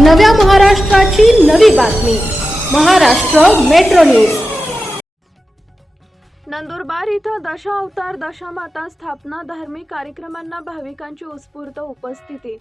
नव्या महाराष्ट्राची नवी बातमी महाराष्ट्र मेट्रो न्यूज। नंदुरबार इथं दशावतार दशामाता स्थापना धार्मिक कार्यक्रमांना भाविकांची उत्स्फूर्त उपस्थिती।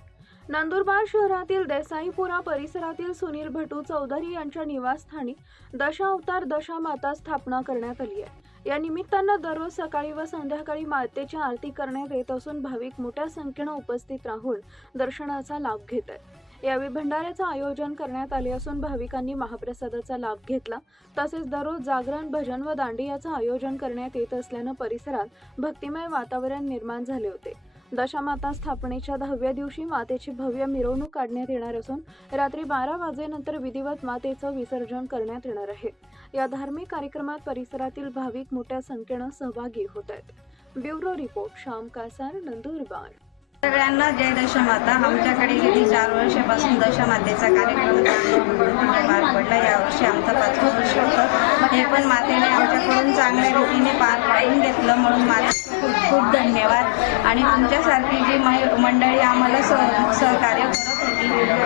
नंदुरबार शहरातील देसाईपुरा परिसरातील सुनील भटू चौधरी यांच्या निवासस्थानी दशावतार दशामाता स्थापना करण्यात आली आहे। या निमित्तानं दररोज सकाळी व संध्याकाळी मातेची आरती करण्यात येत असून भाविक मोठ्या संख्येने उपस्थित राहून दर्शनाचा लाभ घेत आहेत। यावेळी भंडाऱ्याचं आयोजन करण्यात आले असून भाविकांनी महाप्रसादाचा लाभ घेतला। तसेच दररोज जागरण, भजन व दांडियाचं आयोजन करण्यात येत असल्यानं परिसरात भक्तिमय वातावरण निर्माण झाले होते। दशामाता स्थापनेच्या 10व्या दिवशी मातेची भव्य मिरवणूक काढण्यात येणार असून रात्री 12 वाजेनंतर विधिवत मातेचं विसर्जन करण्यात येणार आहे। या धार्मिक कार्यक्रमात परिसरातील भाविक मोठ्या संख्येने सहभागी होत आहेत। Bureau report Shyam Kasar, Nandurbar. सगळ्यांना जय दशामाता। आमच्याकडे गेली 4 वर्षापासून दशामातेचा कार्यक्रम पार पडला। यावर्षी आमचं 5वं वर्ष होतं। हे पण मातेने आमच्याकडून चांगल्या रीतीने पार पाडून घेतलं, म्हणून मातेचे खूप खूप धन्यवाद। आणि तुमच्यासारखी जी मंडळी आम्हाला सहकार्य करत होती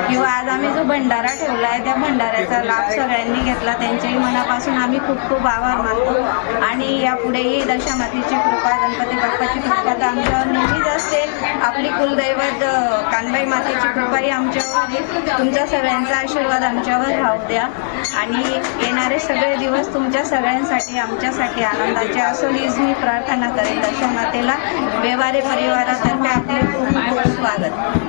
किंवा आज आम्ही जो भंडारा ठेवला आहे त्या भंडाऱ्याचा लाभ सगळ्यांनी घेतला, त्यांच्याही मनापासून आम्ही खूप खूप आभार मानतो। आणि यापुढेही दशामातेची कृपा, गणपती बाप्पाची कृपा तर आमच्यावर नेहमीच असते। आपली कुलदैवत कानबाई मातेची कृपाही आमच्यावर, तुमच्या सगळ्यांचा आशीर्वाद आमच्यावर राहू द्या। आणि येणारे सगळे दिवस तुमच्या सगळ्यांसाठी, आमच्यासाठी आनंदाचे असो हीच मी प्रार्थना करेन। दशामातेला व्यवहारे परिवारातर्फे आपले खूप खूप स्वागत।